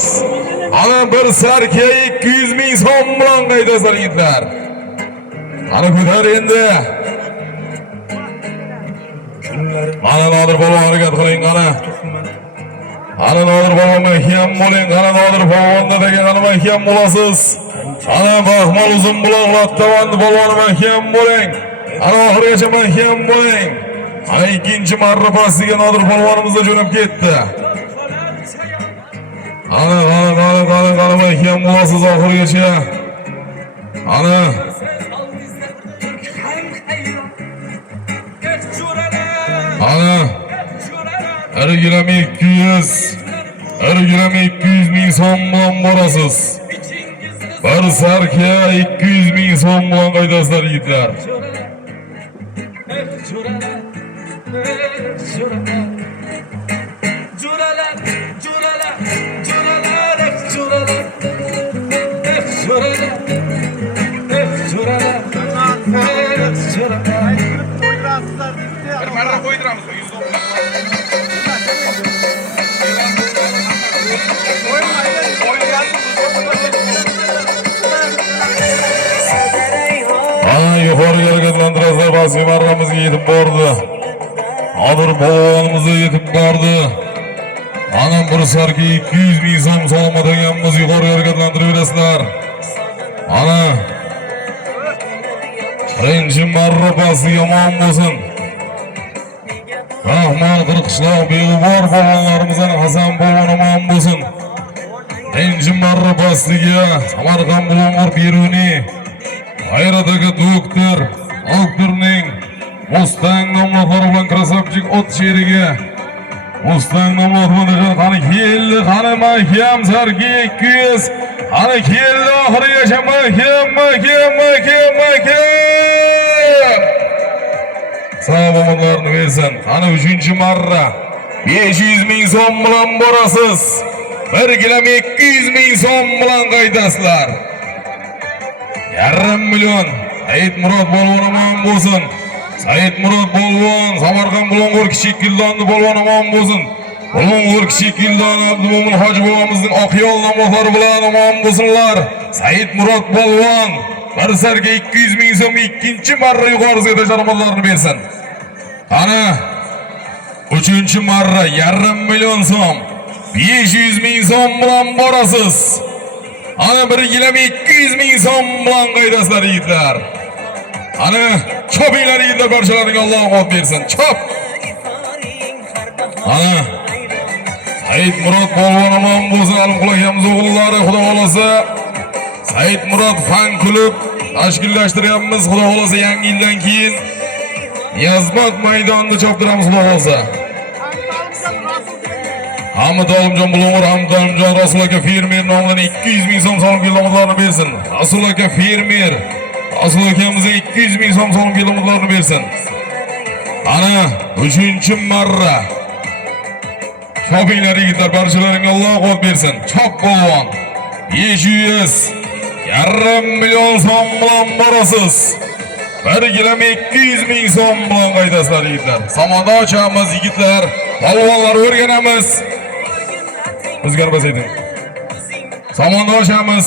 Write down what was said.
borasiz. Ana bir sarkiya 200 ming so'm bilan qaydasizlar yigitlar. Ana ko'tar endi. Mana Nodir polvon harakat qiling qani. Ana Nodir polvon mahkam bo'ling, qani Nodir polvonda degan ana mahkam bo'lasiz. Ana Bahmol uzun buloqlar tavonni polvoni mahkam bo'ling. Ana oxirigacha mahkam bo'ling. Ana ikkinchi marra pastiga Nodir polvonimizga jo'nab ketdi. Ana mahkam bo'lasiz oxirigacha. Ana Ergilami 200 ming so'm bilan borasiz. Bir sarkiya 200 ming so'm bilan qaydasizlar yigitlar. Yuqoriga harakatlantirasizlar, pastki marramizga yetib bordi. Nodir polvonimizga yetib bordi. Ana bir sarki 200 ming so'm salomat ekanmiz, yuqoriga harakatlantiraverasizlar. Ana birinchi marra pasti yomon bo'lsin. Rahmon Qirqishloq beg'ubor polvonlarimizdan Hasan polvon omon bo'lsin. Birinchi marra pastiga Samarqand Bulung'ur Beruniy Hayratdagi doktorning Mustang nomlari bilan krasavchik ot sheriga Mustang nomlari qani keldi, qani mahkam sarki 200, qani keldi oxirigacha mahkam. Savobatlarni bersin. Qani 3-marra 500 ming so'm bilan borasiz. 1 km 200 ming so'm bilan qaydasizlar. 1,5 million Said Murod polvon omon bo'lsin. Said Murod polvon Samarqand Bulung'ur kichik gildonni polvon omon bo'lsin. Bulung'ur kichik gildonni Abdumo'min hoji bobomizning oqyol nomlari bilan omon bo'lsinlar. Said Murod polvon bir sarga 200 ming so'm ikkinchi marra yuqorisiga tashlamoqlarni bersin. Ana 3-marra 1,5 million so'm 500 ming so'm bilan borasiz. Ana 1 km 200 ming so'm bilan qaydasizlar yigitlar. Ana chopinglar yigitlar, barchalariga Alloh quvvat bersin. Chop. Ana Said Murod polvon omon bo'lsin, Alimqul akamiz o'g'illari, xudo xolasa Said Murod fan klub tashkillashtiryapmiz. Xudo xolasa yangi yildan keyin Niyozmat maydonida choptiramiz xudo xolasa. Hamid Olimjon Bulung'ur, Hamid Olimjon Rasul aka fermer nomidan 200 ming so'm so'm kilometrlarni bersin. Rasul aka fermer, Rasul akamizga 200 ming so'm so'm kilometrlarni bersin. Ana 3-marra chopinglar yigitlar, barchalaringga Alloh quvvat bersin. Chop polvon 1,5 million so'm bilan borasiz. 1 km 200 ming so'm bilan qaydasizlar yigitlar. Samoda ochamiz yigitlar, polvonlar o'rganamiz. O'zgarmas edi. Samoda ochamiz.